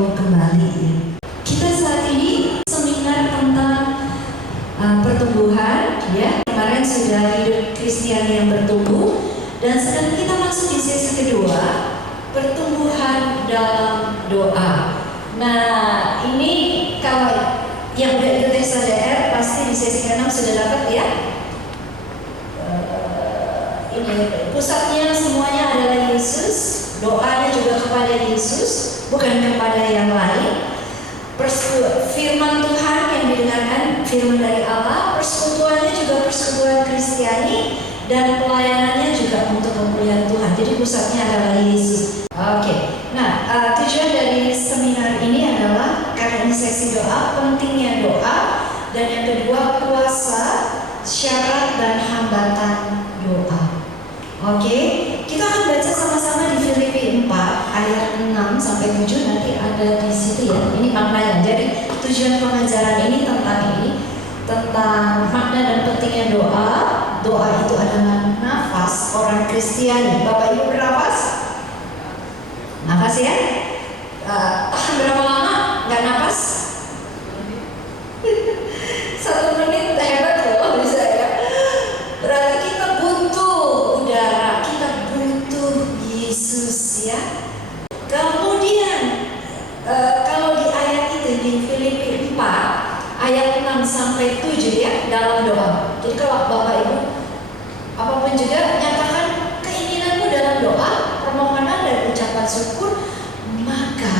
bertemu kembali. Kita saat ini seminar tentang pertumbuhan, ya. Kemarin sudah hidup Kristiani yang bertumbuh, dan sekarang kita masuk di sesi kedua, pertumbuhan dalam doa. Nah, ini kalau yang udah ikut SDR pasti di sesi ke-6 sudah dapat, ya. Ini pusatnya semuanya adalah Yesus. Doanya juga kepada Yesus, bukan kepada yang lain. Firman Tuhan yang didengarkan, firman dari Allah. Persekutuannya juga persekutuan Kristiani, dan pelayanannya juga untuk kemuliaan Tuhan. Jadi pusatnya adalah Yesus. Oke. Nah, tujuan dari seminar ini adalah karena ini sesi doa, pentingnya doa, dan yang kedua puasa, syarat dan hambatan doa. Oke, kita akan baca sama-sama di Filipi 4 ayat 6 sampai 7, nanti ada di situ, ya. Ini maknanya. Jadi tujuan pengajaran ini tentang makna dan pentingnya doa. Doa itu adalah nafas orang Kristiani. Bapak Ibu bernafas? Nafas, ya? Tahan berapa lama nggak nafas? 1 menit hebat loh, bisa, ya. Berarti kita butuh udara, kita butuh Yesus, ya. Kemudian kalau di ayat itu di Filipi 4 ayat 6 sampai 7, ya, dalam doa. Jadi kalau Bapak Ibu apapun juga nyatakan keinginanmu dalam doa, permohonan dan ucapan syukur, maka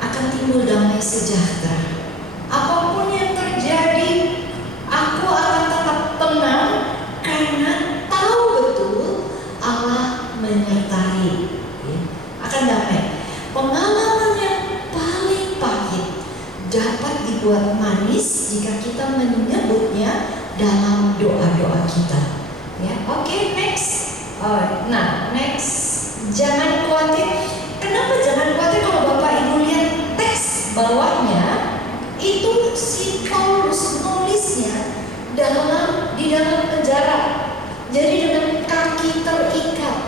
akan timbul damai sejahtera. Apapun yang terjadi, aku akan tetap tenang karena tahu betul Allah menyertai. Akan damai. Pengalaman yang paling pahit dapat dibuat manis jika kita menyebutnya dalam doa-doa kita. Ya, oke, next. Nah, next. Jangan khawatir. Kenapa jangan khawatir? Kalau Bapak Ibu lihat teks bawahnya, itu si Paulus nulisnya di dalam penjara. Jadi dengan kaki terikat.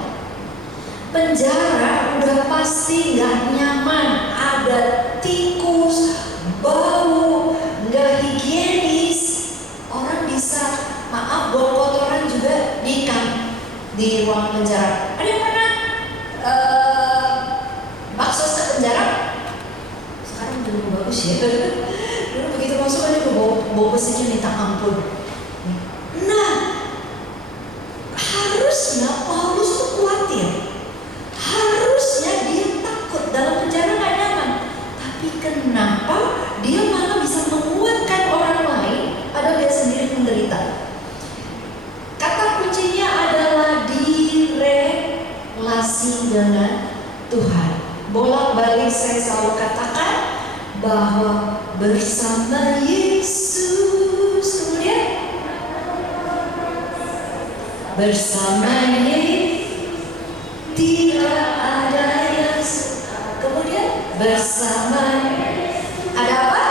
Penjara udah pasti nggak nyaman, ada tikus, bau, nggak higienis. Orang bisa, maaf, buang kotoran juga di ruang penjara. Ada yang pernah bakso ke penjara? Sekarang udah bagus, ya. Dulu begitu masuk aja bau besinya minta ampun. Nah, harusnya Paulus tuh khawatir. Harusnya dia takut, dalam penjara gak nyaman. Tapi kenapa dia malah bisa menguatkan orang lain padahal dia sendiri menderita? Kata kuncinya adalah direlasi dengan Tuhan. Bolak-balik saya selalu katakan bahwa bersama Yesus, kemudian bersama Yesus tidak ada yang suka. Kemudian bersama ada apa?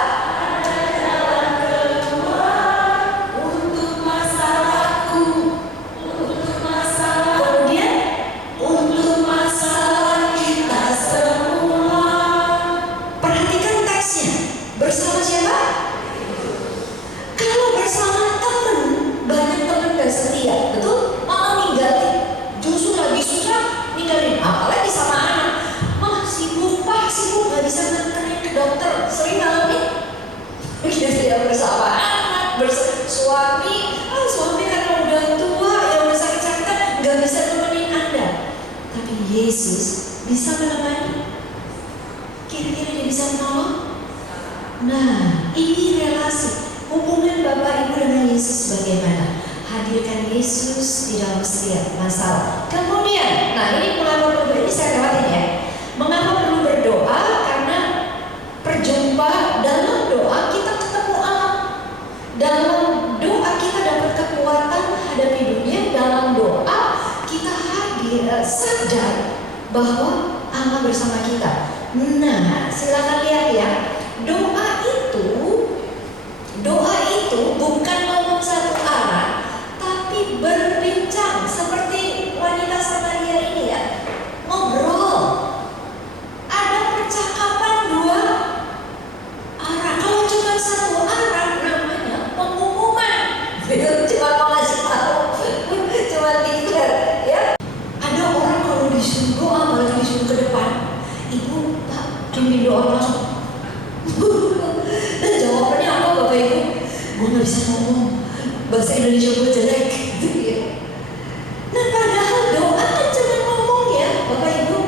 Ada jalan keluar untuk masalahku, untuk masalah. Kemudian untuk masalah kita semua. Perhatikan teksnya. Bersama siapa? Kalau bersama teman, banyak teman gak setia, betul? Malah ninggalin. Justru lagi susah ninggalin. Apalagi sama anak, sibuk gak bisa nganterin ke dokter. Sering ngalamin tidak bersama anak, suami karena udah tua, ya udah sakit-sakitan, gak bisa nemenin Anda. Tapi Yesus bisa menemani. Kira-kira dia bisa menolong? Nah, ini relasi hubungan Bapak Ibu dengan Yesus bagaimana? Hadirkan Yesus di dalam setiap masalah. Kemudian, nah ini mengapa perlu, ini saya lewatin, ya. Mengapa perlu berdoa? Karena perjumpa dalam doa kita ketemu Allah. Dalam doa kita dapat kekuatan hadapi dunia. Dalam doa kita sadar bahwa Allah bersama kita. Nah, silakan lihat, ya. Doa itu bukan ngomong satu arah, tapi berbincang seperti wanita Samaria ini, ya. Ngobrol. Ada orang. Dan jawabannya apa Bapak Ibu? Gue gak bisa ngomong, bahasa Indonesia gue jelek gitu ya. Nah padahal doa kan jangan ngomong ya Bapak Ibu,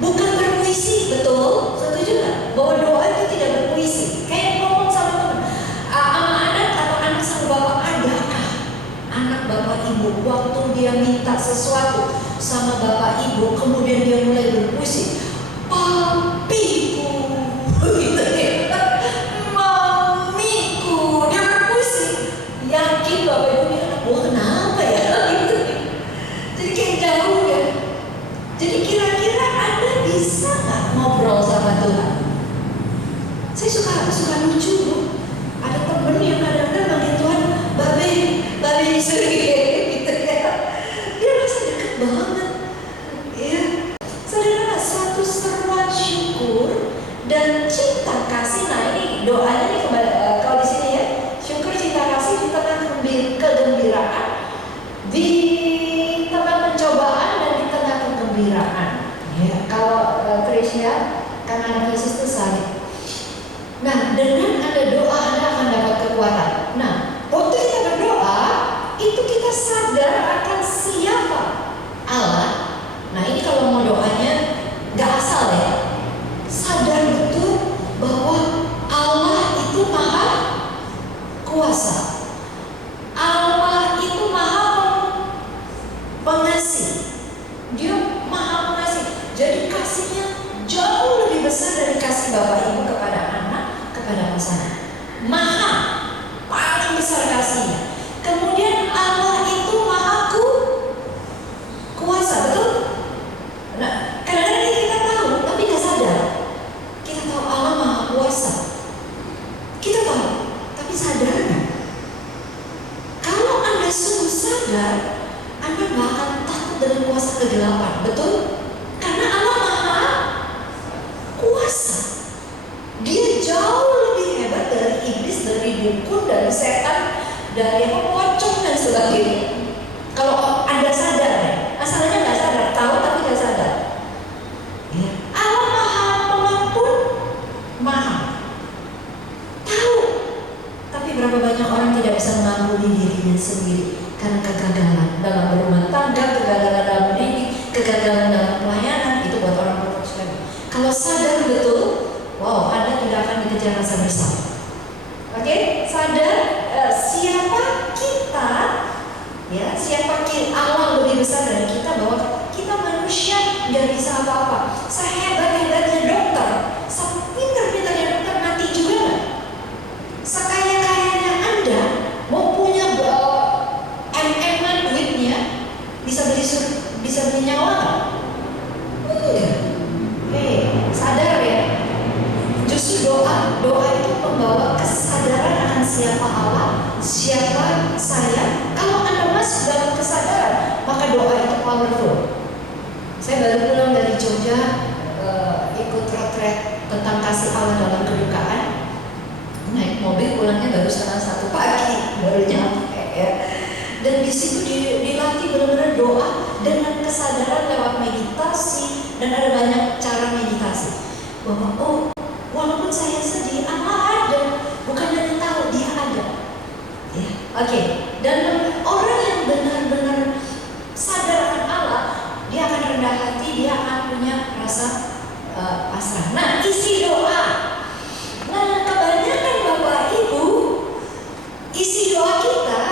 bukan berpuisi, betul? Setuju gak? Bahwa doa itu tidak berpuisi. Kayak ngomong sama anak atau anak sama bapak, adakah anak Bapak Ibu waktu dia minta sesuatu sama Bapak Ibu kemudian dia mulai berpuisi, papiku gitu ya, mamiku, dia berpuisi. Yakin Bapak Ibu dia anak gua kenapa ya gitu. Jadi kayak jauh ya. Jadi kira-kira Anda bisa nggak ngobrol sama Tuhan? Saya suka lucu loh. Ada temen yang kadang-kadang manggil Tuhan babe sering gitu ya. Dia rasa deket banget ya. Saudara, suatu seruan syukur dan cinta kasih. Nah ini doanya nih kalau di sini ya, syukur cinta kasih di tengah kegembiraan, di tengah pencobaan dan di tengah kegembiraan. Ya, kalau Krisya karena anak Yesus itu salib. Nah, dengan ada doa Anda akan dapat kekuatan. Nah, waktu kita berdoa, itu kita sadar akan siapa Allah. Nah, ini kalau mau doanya nggak asal ya. Sadar betul bahwa Allah itu maha kuasa. Allah itu maha pengasih. Dia maha pengasih. Jadi kasihnya jauh lebih besar dari kasih Bapak Ibu kepada anak, kepada pasangan. Maha, paling besar kasihnya. Kemudian Allah itu maha kuasa, betul? Nah, kadang-kadang kita tahu tapi nggak sadar. Kita tahu Allah maha kuasa. Kita tahu, tapi sadar nggak? Kalau Anda sungguh sadar, Anda nggak akan takut dengan kuasa kegelapan, betul? Karena Allah maha kuasa. Dia jauh lebih hebat dari iblis, dari dukun, dari setan, dari pocong dan sebagainya. Kalau Anda sadar ya, asalnya nggak sadar, tahu tapi nggak sadar. Ya. Allah maha pengampun, maha tahu, tapi berapa banyak orang tidak bisa mengampuni dirinya sendiri karena kegagalan dalam berumah tangga, kegagalan dalam mendidik, kegagalan dalam pelayanan. Itu buat orang berdosa. Kalau sadar betul, wow, Anda tidak akan dikejar rasa bersalah. Oke, sadar siapa kita, ya, siapa Allah lebih besar dari kita, bahwa kita manusia nggak bisa apa-apa. Sehebat-hebatnya dokter, sepintar-pintarnya dokter, mati juga nggak? Sekaya-kayanya Anda mau punya duitnya, bisa beli nyawa nggak? Enggak. Sadar ya. Justru doa itu membawa kesadaran akan siapa Allah, siapa saya. Kalau Anda masuk dalam kesadaran, maka doa itu powerful. Saya baru pulang dari Jogja, ikut retret tentang kasih Allah dalam kedukaan. Naik mobil pulangnya baru 1:30 pagi, baru nyampe ya. Dan di situ dilatih benar-benar doa dengan kesadaran lewat meditasi, dan ada banyak cara meditasi. Bahwa walaupun saya sedih, Allah ada, bukan hanya tahu, Dia ada. Ya, oke. Dan orang yang benar-benar sadar akan Allah, dia akan rendah hati, dia akan punya rasa pasrah. Nah, isi doa. Nah, kebanyakan Bapak Ibu, isi doa kita,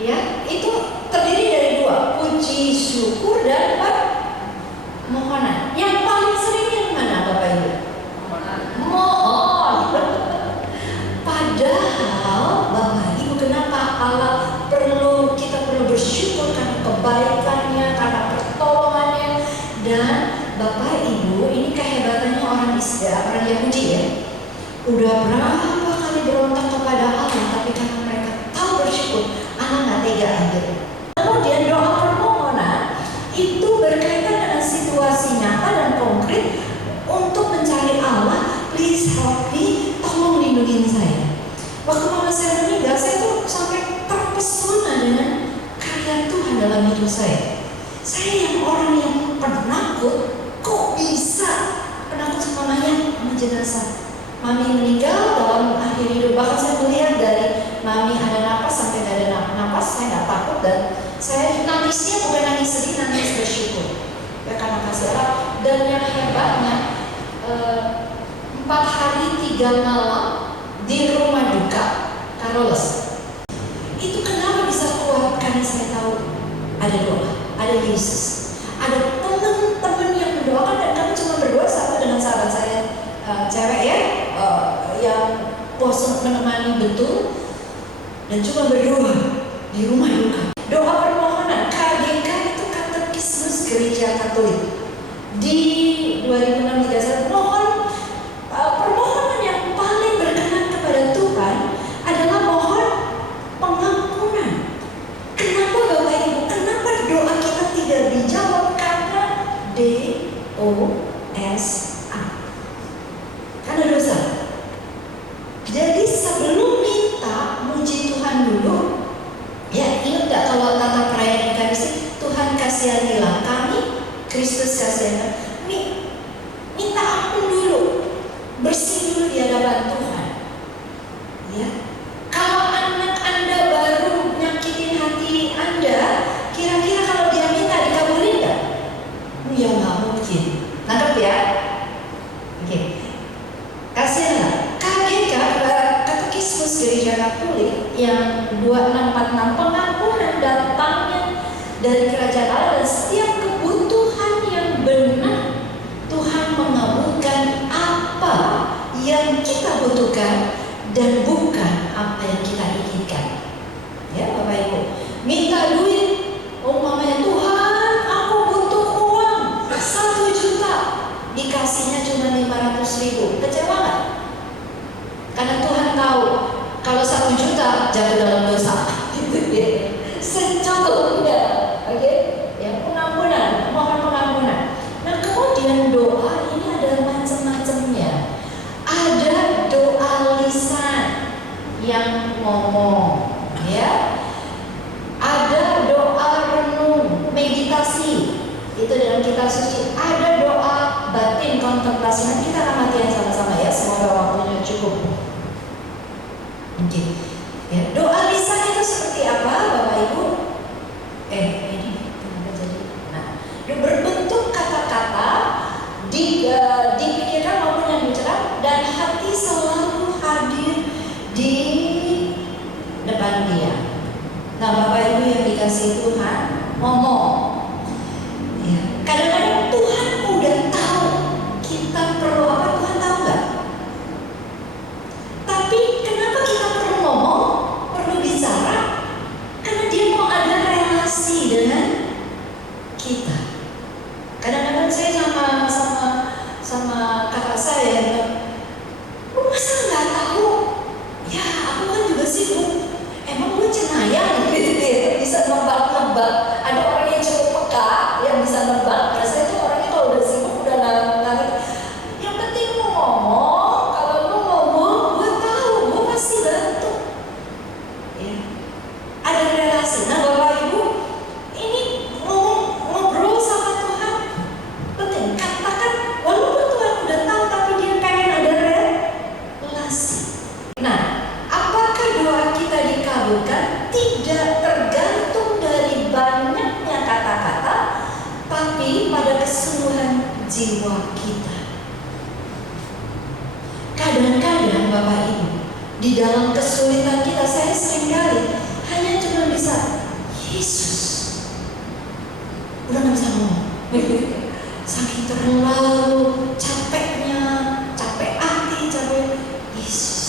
ya, itu terdiri dari dua: puji, syukur, dan permohonan. Yang paling sering yang mana Bapak Ibu? Mohon. Padahal Bapak Ibu, kenapa kita perlu bersyukur? Karena kebaikannya, karena pertolongannya. Dan Bapak Ibu, ini kehebatannya orang Yahudi ya. Udah berapa kali berontak kepada Allah, tapi karena mereka tahu bersyukur, Allah nggak tega akhirnya. Kemudian doa permohonan itu berkaitan dengan situasi nyata dan konkret untuk mencari Allah. Please help me, tolong lindungi saya. Waktu mama saya meninggal, saya tuh sampai terpesona dengan karya Tuhan dalam hidup saya. Saya yang orang yang penakut, kok bisa penakut sama mayat, sama jenazah? Mami meninggal dalam akhir hidup. Bahkan saya melihat dari Mami ada napas sampai nggak ada napas, saya nggak takut, dan saya nangisnya bukan nangis sedih, nangis bersyukur. Ya karena kasih Allah. Dan yang hebatnya 4 hari 3 malam di rumah duka Carolus. Itu kenapa bisa kuat? Karena saya tahu ada doa, ada Yesus, ada teman-teman yang mendoakan, dan kami cuma berdua sama dengan sahabat saya cewek ya, yang bosan menemani betul, dan cuma berdua di rumah duka. Doa permohonan KGK itu Katekismus Gereja Katolik di 2631. Mohon permohonan yang paling berkenan kepada Tuhan adalah mohon pengampunan. Kenapa Bapak Ibu? Kenapa doa kita tidak dijawab? Karena DOSA, karena dosa. Jadi sebelum minta, muji Tuhan dulu. Ya, ingat gak kalau kata perayaan Ekaristi, Tuhan kasihanilah kami, Kristus kasihanilah. Minta ampun dulu, bersih dulu di hadapan Tuhan. Ya, kalau anak Anda baru nyakitin hati Anda, kira-kira kalau dia minta dikabulin gak? Ya nggak mungkin. Nangkep ya? Oke. Kasihanlah. KGK, Katekismus Gereja Katolik yang 2646, pengampunan datangnya dari kerajaan Allah, dan setiap kebutuhan yang benar Tuhan mengabulkan apa yang kita butuhkan dan bukan apa yang kita inginkan. Ya Bapak Ibu, minta duit, mamanya Tuhan aku butuh uang 1 juta, dikasihnya cuma 500.000, kecewa nggak? Karena Tuhan tahu kalau 1 juta jatuh dalam dosa. Secukupnya, oke? Ya, pengampunan, mohon pengampunan. Nah kemudian doa ini ada macam-macamnya. Ada doa lisan yang ngomong, ya. Ada doa renung, meditasi, itu dalam kitab suci. Ada doa batin, kontemplasi. Nanti kita akan latihan sama-sama ya. Semoga waktunya cukup. Oke. Ya, doa lisan itu seperti apa, Bapak Ibu? Ini kenapa jadi? Nah, berbentuk kata-kata dipikirkan maupun yang diucapkan, dan hati selalu hadir di depan Dia. Nah, Bapak Ibu yang dikasihi Tuhan, ngomong. Ya, kadang-kadang Tuhan udah tahu kita perlu apa. Tuhan tahu nggak? Tapi kenapa kita perlu ngomong, perlu bicara? Karena Dia mau ada relasi dengan kita. Kadang-kadang saya sama kakak saya bilang, lu masa nggak tahu? Ya, aku kan juga sibuk. Emang lu cenayang gitu ya, bisa nebak-nebak. Ada orang yang cukup peka yang bisa nebak. Nah, saya tuh orangnya kalau udah sibuk udah nggak. Yang penting lu ngomong. Kalau lu ngomong, gue tahu, gue pasti bantu. Ya, ada relasi. Nah Bapak Ibu, ini ngobrol sama Tuhan penting. Katakan, walaupun Tuhan udah tahu, tapi Dia pengen ada relasi. Nah, apakah doa kita dikabulkan? Tidak tergantung dari banyaknya kata-kata, tapi pada keseluruhan jiwa kita. Kadang-kadang Bapak Ibu, di dalam kesulitan kita, saya seringkali hanya cuma bisa Yesus. Udah nggak bisa ngomong. Saking terlalu capeknya, capek hati, capek Yesus.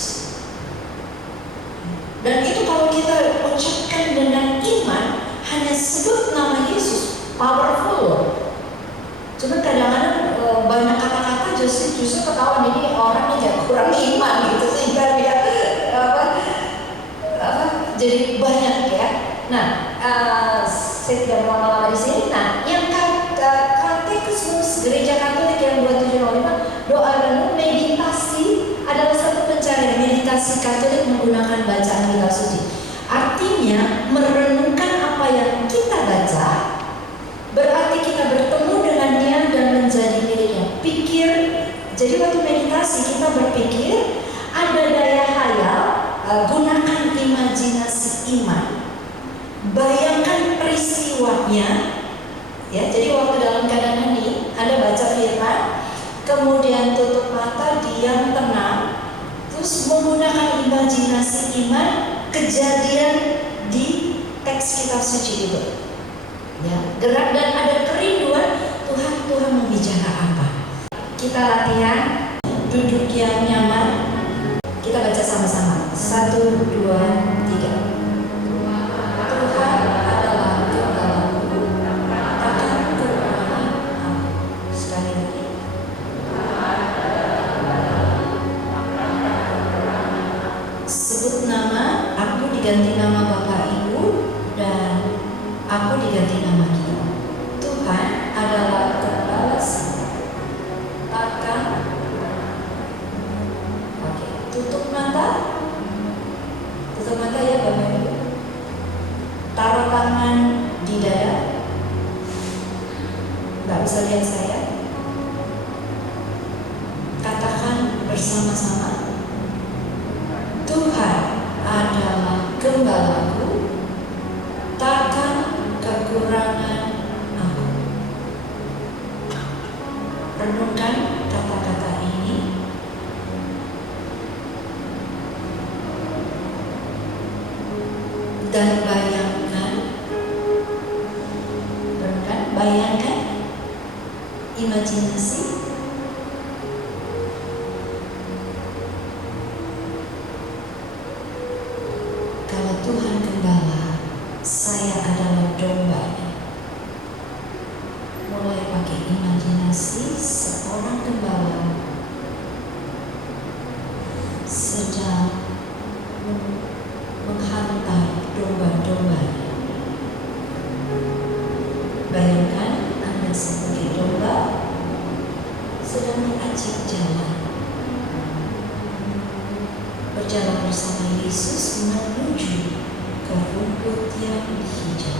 Dan itu kalau kita ucapkan dengan iman, hanya sebut nama Yesus, powerful. Cuma kadang-kadang banyak kata-kata justru ketahuan ini orangnya kurang iman gitu, sehingga dia jadi banyak ya. Nah, saya tidak mau lama di sini. Nah, yang Katekismus Gereja Katolik yang 2705, doa renung, meditasi adalah satu pencarian. Meditasi Katolik menggunakan bacaan kitab suci. Artinya merenungkan apa yang kita baca, berarti kita bertemu dengan Dia dan menjadi miliknya. Pikir, Jadi waktu meditasi kita berpikir, ada daya hayal, gunakan imajinasi iman, bayangkan peristiwanya. Ya, jadi waktu dalam keadaan ini Anda baca firman, kemudian tutup mata, diam, tenang, terus menggunakan imajinasi iman kejadian di teks kitab suci itu. Ya, gerak dan ada kerinduan Tuhan mau bicara apa. Kita latihan, duduk yang nyaman. Kita baca sama-sama. 1, 2, 3. Tuhan adalah gembalaku, takkan kekurangan aku. Sekali lagi. Sebut nama, aku diganti nama Bapak Ibu, dan aku diganti nama kita. Tuhan adalah gembala kita, takkan. Oke, tutup mata. Tutup mata ya Bapak Ibu. Taruh tangan di dada. Gak bisa lihat saya. Katakan bersama-sama. Tuhan adalah gembalaku, takkan kekurangan aku. Renungkan kata-kata ini. Dan bayangkan, imajinasi. Kalau Tuhan gembala, saya adalah dombanya. Mulai pakai imajinasi seorang gembala sedang menghantar domba-dombanya. Bayangkan Anda sebagai domba sedang diajak jalan, berjalan bersama Yesus menuju ke rumput yang hijau.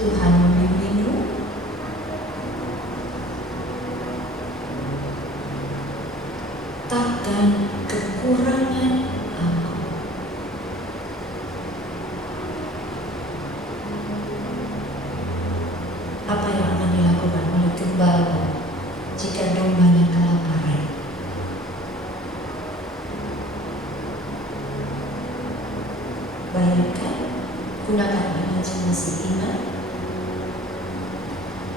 Tuhan membimbingmu, takkan kekurangan aku. Apa yang akan dilakukan oleh gembala jika dombanya kelaparan? Bayangkan, gunakan imajinasi iman.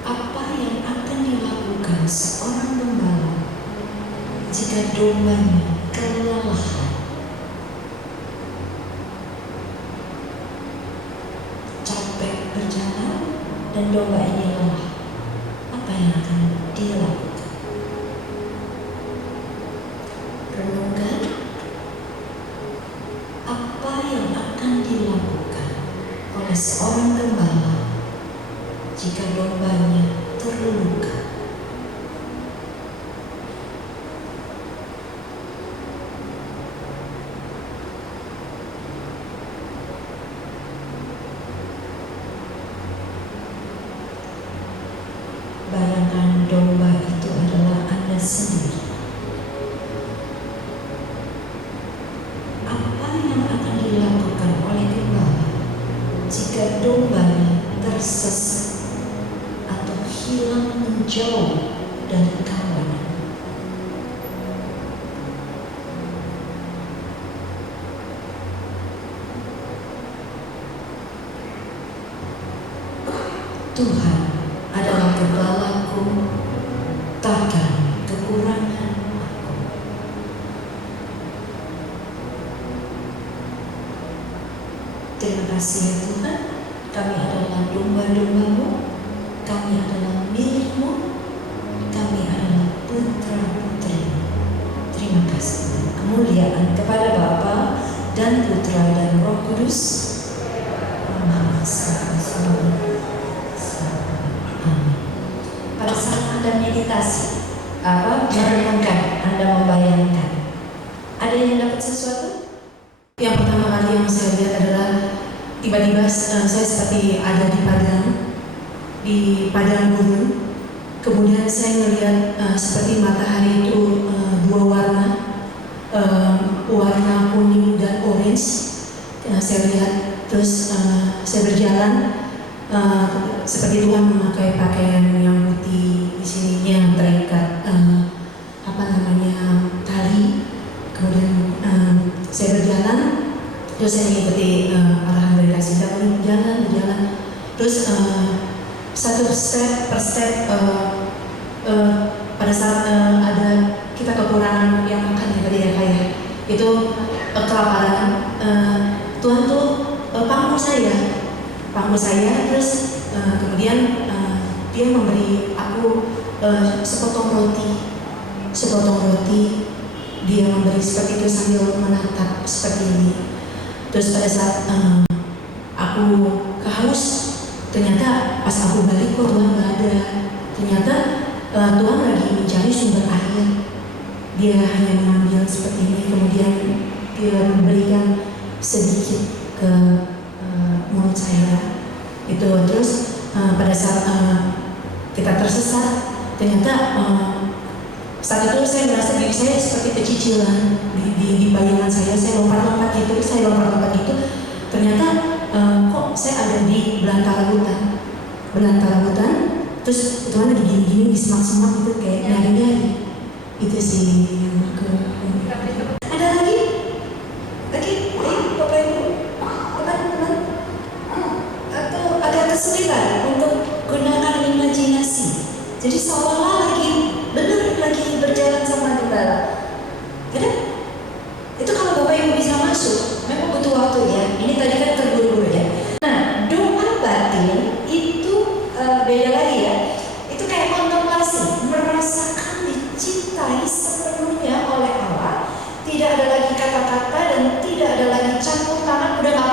Apa yang akan dilakukan seorang gembala jika dombanya kelelahan? Capek berjalan dan domba ini lelah. Apa yang akan dilakukan? Renungkan apa yang akan dilakukan oleh seorang gembala jika dombanya terluka. Bayangkan domba itu adalah Anda sendiri. Apa yang akan dilakukan oleh gembala jika dombanya tersesat atau hilang menjauh dari kawanan? Tuhan adalah gembalaku, takkan kekurangan aku. Terima kasih ya Tuhan, kami adalah domba-domba-Mu, kami adalah milik-Mu, kami adalah putra-putri-Mu. Terima kasih. Kemuliaan kepada Bapa dan Putra dan Roh Kudus. Amin. Pada saat Anda meditasi, merenungkan, Anda membayangkan Yang pertama kali yang saya lihat adalah tiba-tiba saya seperti ada di padang gurun. Kemudian saya melihat seperti matahari itu dua warna, warna kuning dan orange. Saya lihat, terus saya berjalan seperti Tuhan memakai pakaian yang putih di sini yang terikat tali. Kemudian saya berjalan, terus saya mengikuti arahan dari Rasida, berjalan. Terus satu step per step pada saat ada kita kekurangan yang makan ya tadi ya kayak itu kelaparan, Tuhan tuh pangku saya, terus kemudian dia memberi aku sepotong roti, dia memberi seperti itu sambil menatap seperti ini. Terus pada saat aku kehaus, ternyata pas aku balik kok Tuhan nggak ada. Ternyata Tuhan lagi mencari sumber air. Dia hanya mengambil seperti ini, kemudian dia memberikan sedikit ke mulut saya. Itu terus pada saat kita tersesat, ternyata saat itu saya merasa diri saya seperti pecicilan di bayangan saya lompat-lompat gitu. Ternyata kok saya ada di belantara hutan, terus Tuhan lagi gini-gini di semak-semak gitu kayak nyari-nyari. Itu sih yang aku. Ada lagi, Bapak Ibu, teman-teman, atau ada kesulitan untuk gunakan imajinasi. Jadi seolah-olah lagi berjalan sama gembala. Ada? Itu kalau Bapak Ibu bisa masuk, memang butuh waktu ya. Ini tadi kan terburu-buru ya. Nah, doa batin itu beda lagi ya. Itu kayak kontemplasi, merasakan dicintai sepenuhnya oleh Allah. Tidak ada lagi kata-kata dan tidak ada lagi campur tangan. Udah nggak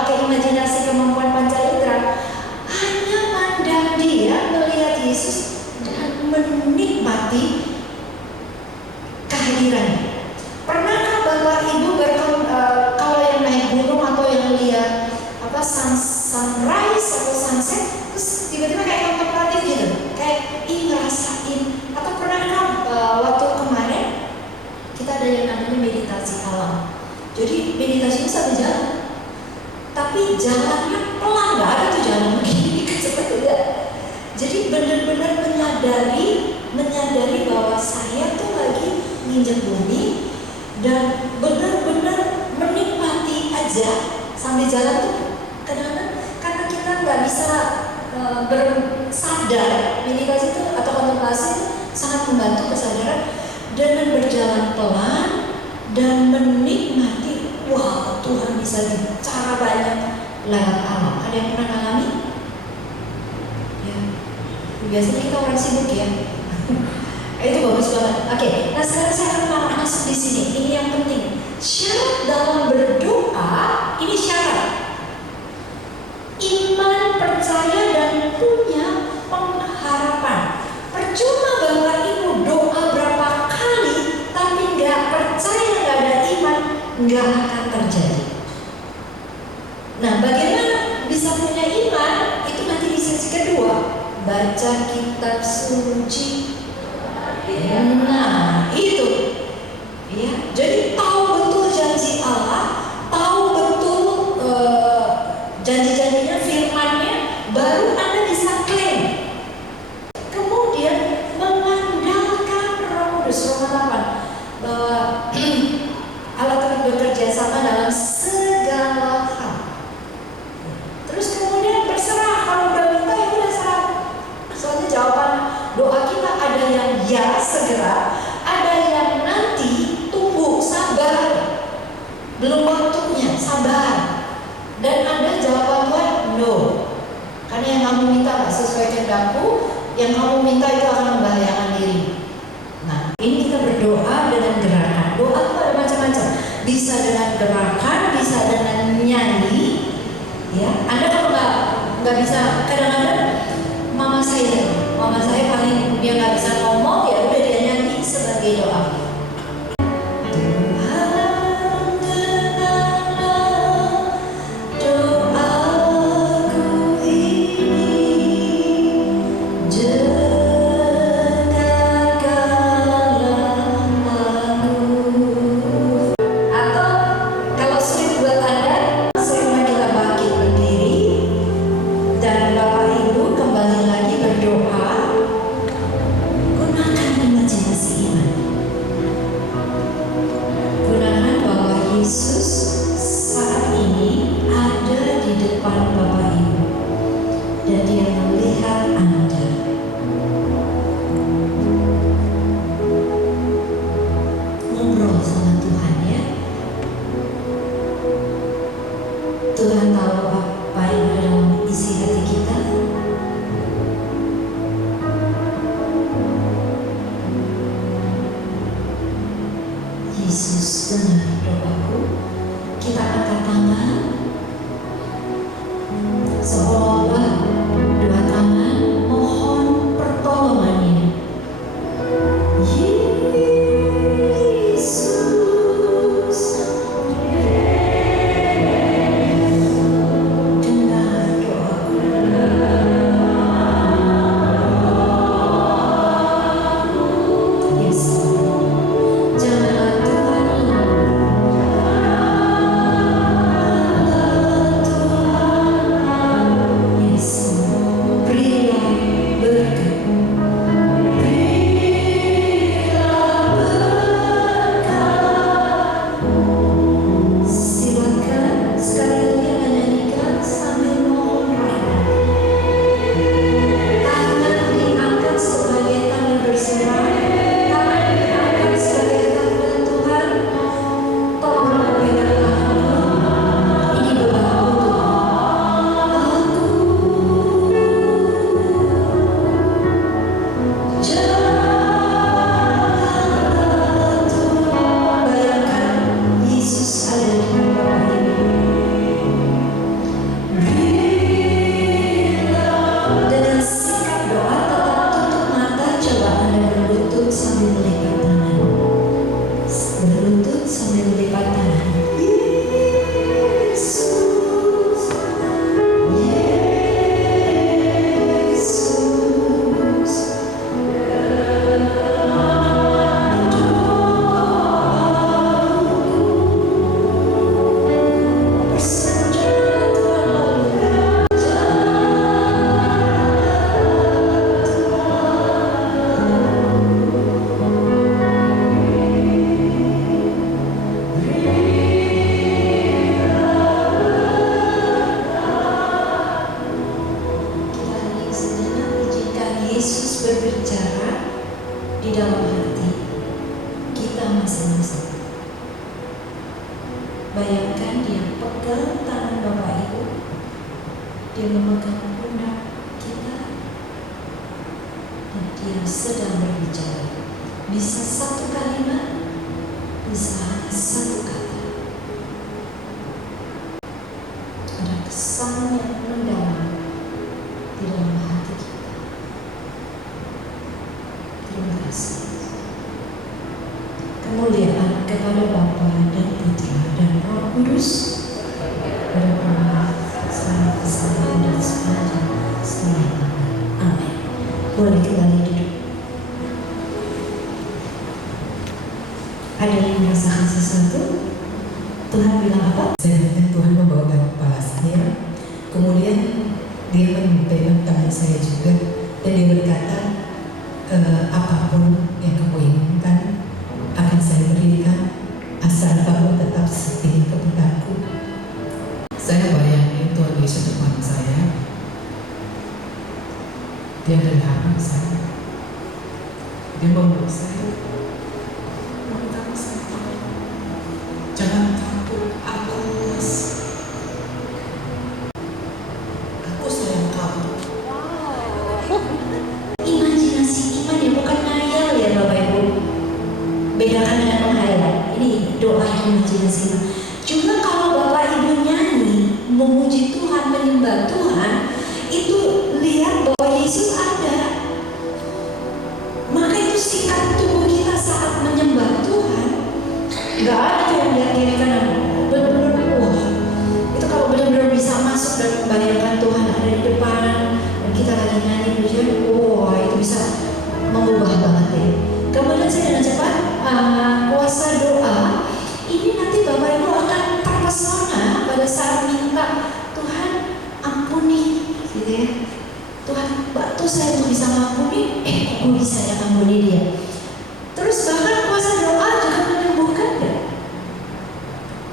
pakai imajinasi kemampuan pancaindera. Hanya pandang dia, melihat Yesus dan menikmati kehadirannya. Pernahkah Bapak Ibu kalau yang naik gunung atau yang lihat sunrise atau sunset, terus tiba-tiba kayak kontemplatif gitu, kayak ngerasain? Atau pernahkah waktu kemarin kita ada yang namanya meditasi alam. Jadi meditasinya satu jalan, tapi jalannya pelan, nggak ada tuh jalan begini kecepatan. Jadi benar-benar menyadari bahwa saya tuh lagi nginjek bumi dan benar-benar menikmati aja sambil jalan tuh. Karena kita nggak bisa bersadar. Meditasi itu atau kontemplasi itu sangat membantu kesadaran dengan berjalan pelan dan menikmati. Wah, Tuhan bisa bicara banyak lewat alam. Ada yang pernah ngalami? Ya. Biasanya kita orang sibuk ya. Itu bagus banget. Oke, nah sekarang saya akan masuk di sini. Ini yang penting. Syarat dalam berdoa, ini syarat. Iman, percaya, dan punya pengharapan. Percuma Bapak Ibu doa berapa kali, tapi nggak percaya, nggak ada iman, nggak akan terjadi. Nah, bagaimana bisa punya iman? Itu nanti di sesi kedua. Baca kitab suci. Nah, itu. Ya, jadi tahu betul janji Allah, tahu betul janji-janjinya, firman-Nya, baru Anda bisa klaim. Kemudian mengandalkan Roh Kudus, Roma 8, bahwa Allah turut bekerja sama dalam segala hal. Terus kemudian berserah, kalau udah minta ya udah serah. Soalnya jawaban doa kita ada yang ya segera, ada yang nanti tunggu, sabar, belum waktunya, sabar. Dan ada jawaban Tuhan no, karena yang kamu minta gak sesuai kehendakku, yang kamu minta itu akan membahayakan diri. Nah, ini kita berdoa dengan gerakan. Doa itu ada macam-macam, bisa dengan gerakan, bisa dengan nyanyi. Ya, Anda kalau nggak bisa, kadang-kadang mama saya paling dia nggak bisa ngomong, ya udah dia nyanyi sebagai doa. Tuhan Yesus, dengar doaku. Kita angkat tangan, seolah-olah dua tangan mohon pertolongannya. Yesus, dengar doaku. Yes, janganlah Tuhan yes, berilah berkat. Silakan sekali lagi menyanyikan sambil mohon rahmat. Tangan diangkat sebagai tangan berserah, tangan diangkat sebagai tangan Tuhan. Tolong peganlah aku. Ini doaku Tuhan. Janganlah Tuhan. Bayangkan Yesus ada di bawah ini. Dengan sikap doa tetap tutup mata, coba Anda berlutut sambil melipat tangan. Berlutut sambil melipat tangan. Yesus, Yesus, bersejarah Tuhan lalu. Kita hening sejenak, izinkan Yesus berbicara di dalam hati kita masing-masing. Bayangkan dia pegang tangan Bapak Ibu, dia memegang pundak kita, dan dia sedang berbicara. Bisa satu kalimat, bisa hanya satu kata. Ada kesan yang mendalam di dalam hati kita. Terima kasih. Kemuliaan kepada Bapa dan Putra dan Roh Kudus, pada permulaan sekarang sekarang dan sepanjang segala. Amin. Boleh kembali duduk. Ada yang merasakan sesuatu? Tuhan bilang apa? Saya lihat Tuhan membawakan kepala saya, kemudian dia memegang tangan saya juga, dan dia berkata, apapun yang kamu inginkan akan saya berikan, asal kamu tetap setia kepadaku. Saya bayangin Tuhan Yesus depan saya, dia melihat saya, dia memeluk saya, meminta saya, jangan takut, aku luas. Aku sayang kamu. Imajinasi iman ya, bukan ngayal ya Bapak Ibu. Bedakan dengan menghayal. Ini doa imajinasi iman. Juga kalau Bapak Ibu nyanyi, memuji Tuhan, menyembah Tuhan, itu lihat bahwa Yesus ada. Maka itu sikap tubuh kita saat menyembah Tuhan. Gak ada tuh yang lihat kiri kanan. Benar-benar, wah, itu kalau benar-benar bisa masuk dan membayangkan Tuhan ada di depan dan kita lagi nyanyi pujian, wah itu bisa mengubah banget ya. Kemudian saya dengan cepat kuasa doa ini nanti Bapak Ibu akan terpesona pada saat minta Tuhan ampuni, gitu ya. Tuhan bantu saya untuk bisa mengampuni, kok bisa ya mengampuni dia. Terus bahkan kuasa doa juga menyembuhkan ya.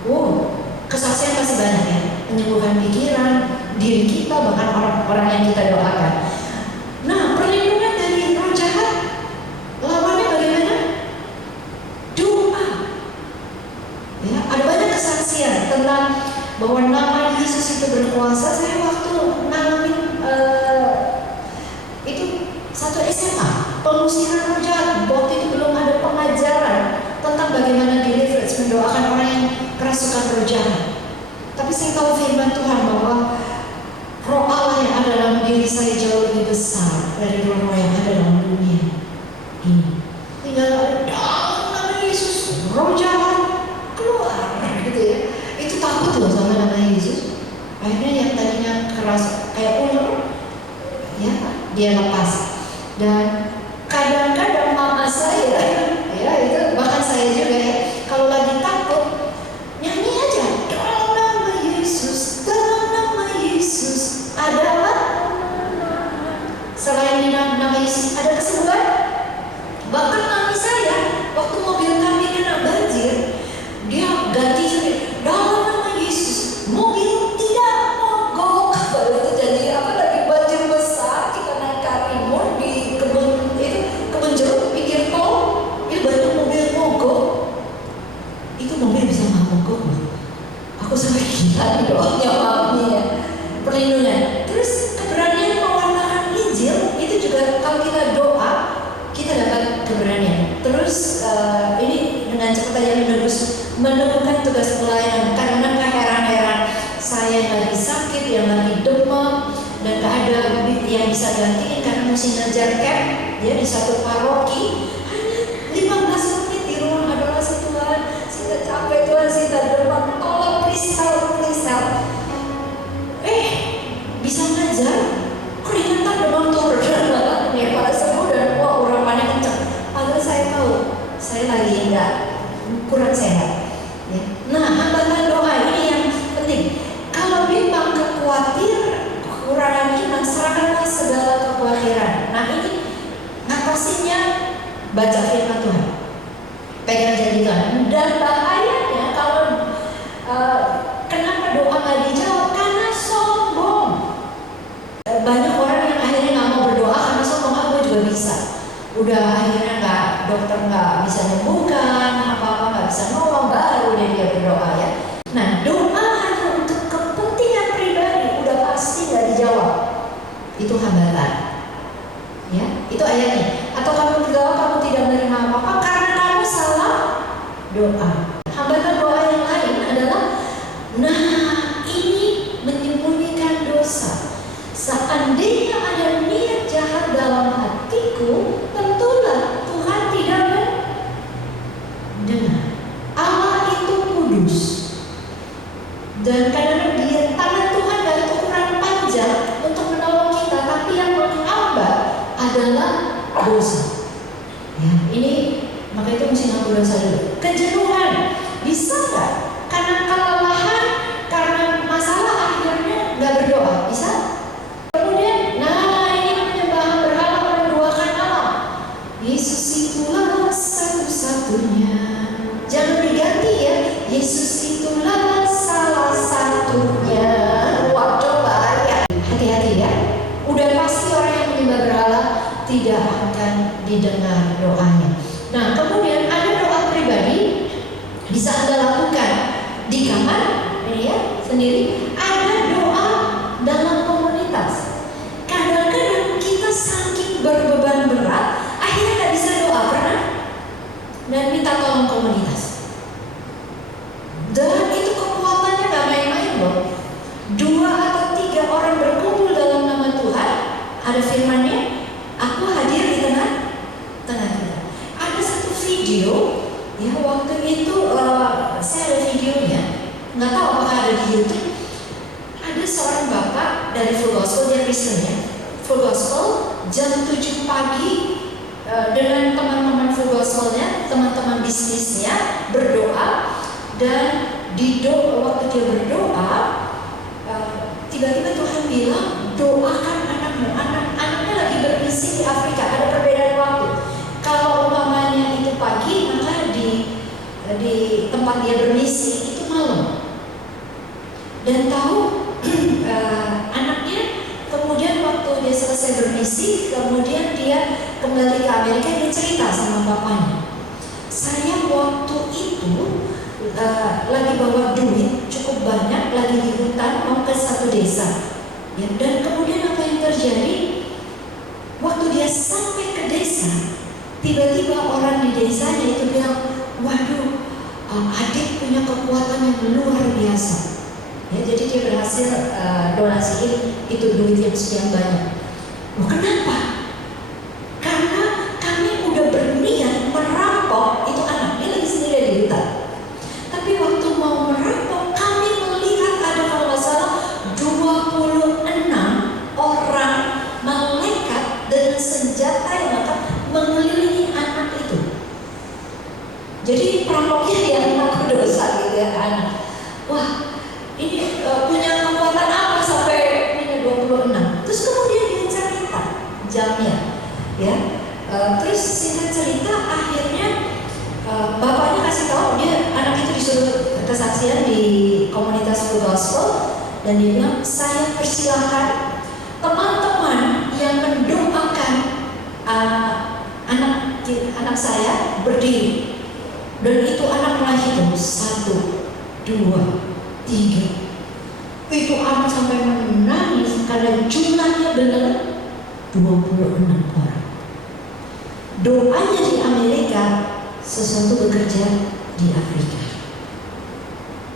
Wow, kesaksian pasti banyak ya, menyembuhkan pikiran, diri kita, bahkan orang-orang yang kita doakan. Nah, perlindungan dari roh jahat, lawannya bagaimana? Doa. Ya, ada banyak kesaksian tentang bahwa nama Yesus itu berkuasa. Saya waktu ngalamin itu satu SMA, pengusiran roh jahat. Waktu itu belum ada pengajaran tentang bagaimana diri jahat. Tapi saya tahu firman Tuhan bahwa roh Allah yang ada dalam diri saya jauh lebih besar dari roh yang ada dalam dunia ini. Tinggal dalam nama Yesus, roh jahat keluar, gitu ya. Itu takut loh sama nama Yesus. Akhirnya yang tadinya keras kayak ular, ya dia lepas. Dan kadang-kadang mama saya, ya itu bahkan saya juga ya, kalau lagi takut nyanyi aja dalam nama Yesus, dalam nama Yesus ada apa? Selain di nama Yesus ada kesembuhan. Bahkan mami saya waktu mobil kami kena banjir, dia ganti juga dalam nama Yesus, mobil tidak mogok. Kalau itu jadi apa lagi banjir besar, kita naik karimun di kebun itu, kebun jeruk pinggir tol, itu banyak mobil mogok. Itu mobil bisa nggak mogok loh. Aku sampai gila nih doanya mami ya, perlindungan. Terus keberanian mewartakan Injil itu juga kalau kita doa kita dapat keberanian. Terus ini dengan cepat aja menemukan tugas pelayanan. Karena heran-heran saya yang lagi sakit, yang lagi demam, dan gak ada yang bisa gantiin karena mesti ngejar camp ya di satu paroki. Hanya 15 menit di ruang adorasi Tuhan. Saya capek Tuhan, saya demam. Tolong please help, please help. Bisa ngajar, keringetan demam turun ya pada sembuh dan wah orang panik kenceng. Padahal saya tahu saya lagi enggak kurang sehat. Ya. Nah, hambatan doa ini yang penting. Kalau bimbang khawatir, kekurangan iman, serahkanlah segala kekhawatiran. Nah ini ngatasinnya baca firman Tuhan, pegang janji Tuhan. Dan bahayanya kalau kenapa doa nggak dijawab? Karena sombong. Banyak orang yang akhirnya nggak mau berdoa karena sombong. Aku juga bisa. Udah akhirnya dokter nggak bisa menyembuhkan, apa-apa nggak bisa nolong, baru dia berdoa ya. Nah doa hanya untuk kepentingan pribadi udah pasti nggak dijawab. Itu hambatan. Ya, itu ayatnya. Atau kamu berdoa kamu tidak menerima apa-apa karena kamu salah doa. Hambatan doa yang lain adalah, nah ini menyembunyikan dosa. Seandainya ada niat jahat dalam hatiku, tentulah Tuhan tidak mendengar. Allah itu kudus. Dan kadang dia tangan Tuhan dan ukuran panjang untuk menolong kita, tapi yang menghambat adalah dosa. Ya, ini maka itu mesti ngaku dosa dulu. Kejenuhan, bisa nggak? Karena kelelahan, karena masalah akhirnya nggak berdoa, bisa? Kemudian, nah ini penyembahan berhala menduakan Allah. Yesus itulah satu-satunya. Jangan diganti ya. Yesus itulah salah satunya. Wah, coba ya. Hati-hati ya. Udah pasti orang yang menyembah berhala tidak akan didengar doanya. Nah, kemudian ada doa pribadi bisa Anda lakukan di kamar, ini ya, sendiri. Ada doa dalam komunitas. Kadang-kadang kita saking berbeban berat, akhirnya nggak bisa doa, pernah? Dan minta tolong komunitas. Dan itu kekuatannya nggak main-main loh. 2 atau 3 orang berkumpul dalam nama Tuhan, ada firman-Nya, aku hadir di tengah-tengah kita. Ada satu video, ya waktu itu saya ada videonya, nggak tahu apakah ada di YouTube. Ada seorang bapak dari Full Gospel, dia Kristen ya. Full Gospel jam 7 pagi dengan teman-teman Full Gospelnya, teman-teman bisnisnya berdoa. Dan waktu dia berdoa, tiba-tiba Tuhan bilang, doakan anakmu. Anaknya lagi bermisi di Afrika, ada perbedaan waktu. Kalau umpamanya itu pagi, maka di tempat dia bermisi itu malam. Dan tahu anaknya kemudian waktu dia selesai bermisi, kemudian dia kembali ke Amerika, dia cerita sama bapaknya, saya waktu itu lagi bawa duit cukup banyak, lagi di hutan mau ke satu desa ya, dan kemudian apa yang terjadi waktu dia sampai ke desa, tiba-tiba orang di desanya itu bilang, waduh, adik punya kekuatan yang luar biasa. Ya, jadi dia berhasil donasiin itu duit yang sekian banyak. Loh, kenapa? Karena kami udah berniat merampok itu anak, dia lagi sendiri di hutan. Tapi waktu mau merampok, kami melihat ada kalau nggak salah 26 orang malaikat dengan senjata yang akan mengelilingi anak itu. Jadi perampoknya yang mengaku dosa gitu ya anak. Wah, ini punya kekuatan apa sampai punya 26? Terus kemudian dia cerita jamnya, ya. Terus singkat cerita akhirnya bapaknya kasih tahu dia anak itu disuruh kesaksian di komunitas Full Gospel dan dia bilang saya persilahkan teman-teman yang mendoakan anak saya berdiri. Dan itu anak mulai hitung 1, 2, 3. Itu anak sampai menangis karena jumlahnya benar 26 orang. Doanya di Amerika, sesuatu bekerja di Afrika.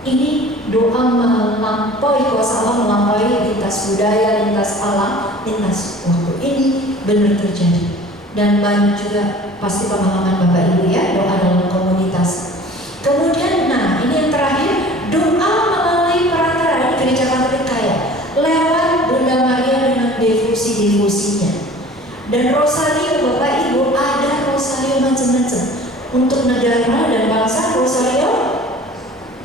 Ini doa melampaui kuasa Allah, melampaui lintas budaya, lintas alam, lintas waktu. Ini benar terjadi. Dan banyak juga pasti pengalaman Bapak Ibu ya, doa dalam komunitas. Kemudian, nah ini yang terakhir, doa melalui perantara ini gereja Katolik kaya lewat Bunda Maria dengan devosi-devosinya. Dan rosario Bapak Ibu ada rosario macam-macam untuk negara dan bangsa, rosario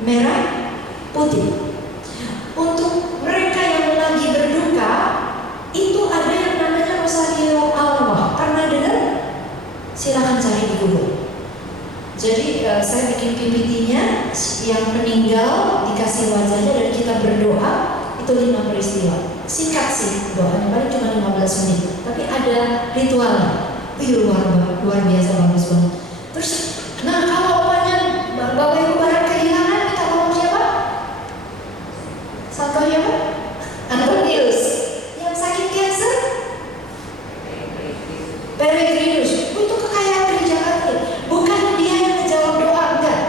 merah putih. Untuk mereka yang lagi berduka itu ada yang namanya rosario alma. Pernah dengar? Silakan cari di Google. Jadi saya bikin PPT-nya yang meninggal dikasih wajahnya dan kita berdoa itu 5 peristiwa. Singkat sih doanya, paling cuma 15 menit. Tapi ada ritualnya. Luar biasa bagus banget. Terus, nah kalau umpamanya Bapak Ibu barang kehilangan, kita ngomong siapa? Satu siapa? Antonius. Yang sakit cancer? Peregrinus. Itu kekayaan gereja Katolik. Bukan dia yang menjawab doa, enggak.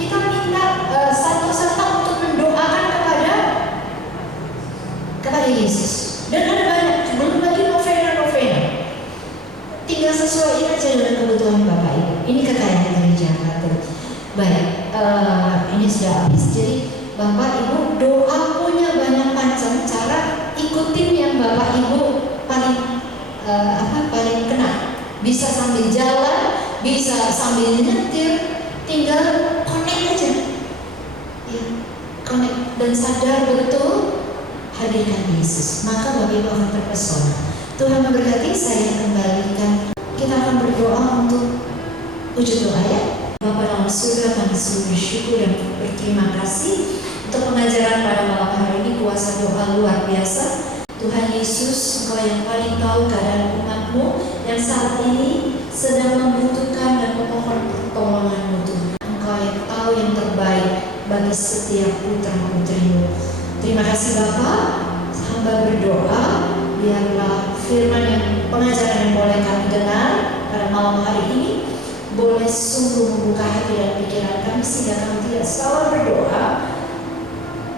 Kita minta satu-satu untuk mendoakan kepada Yesus. Dan ada banyak, belum lagi novena. Tinggal sesuaiin aja dengan kebutuhan Bapak Ibu. Ini kekayaan gereja Katolik. Baik, ini sudah habis. Jadi Bapak Ibu doa punya banyak macam cara, ikutin yang Bapak Ibu paling kena. Bisa sambil jalan, bisa sambil nyetir, tinggal connect aja. Ya, connect dan sadar betul hadirkan Yesus. Maka Bapak Ibu akan terpesona. Tuhan memberkati. Saya kembalikan. Kita akan berdoa untuk wujud doa ya. Bapa dalam surga, kami sungguh bersyukur dan berterima kasih untuk pengajaran pada malam hari ini. Kuasa doa luar biasa. Tuhan Yesus, Engkau yang paling tahu keadaan umat-Mu yang saat ini sedang membutuhkan dan memohon pertolongan-Mu Tuhan. Engkau yang tahu yang terbaik bagi setiap putra-putrimu. Terima kasih Bapa. Hamba berdoa biarlah firman yang pengajaran yang boleh kami dengar pada malam hari ini boleh sungguh membuka hati dan pikiran kami sehingga kami tidak salah berdoa.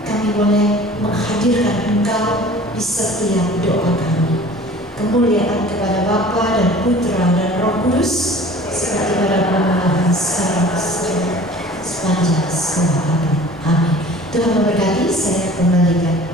Kami boleh menghadirkan Engkau di setiap doa kami. Kemuliaan kepada Bapa dan Putra dan Roh Kudus seperti pada permulaan sekarang sepanjang segala abad. Amin. Tuhan memberkati. Saya kembalikan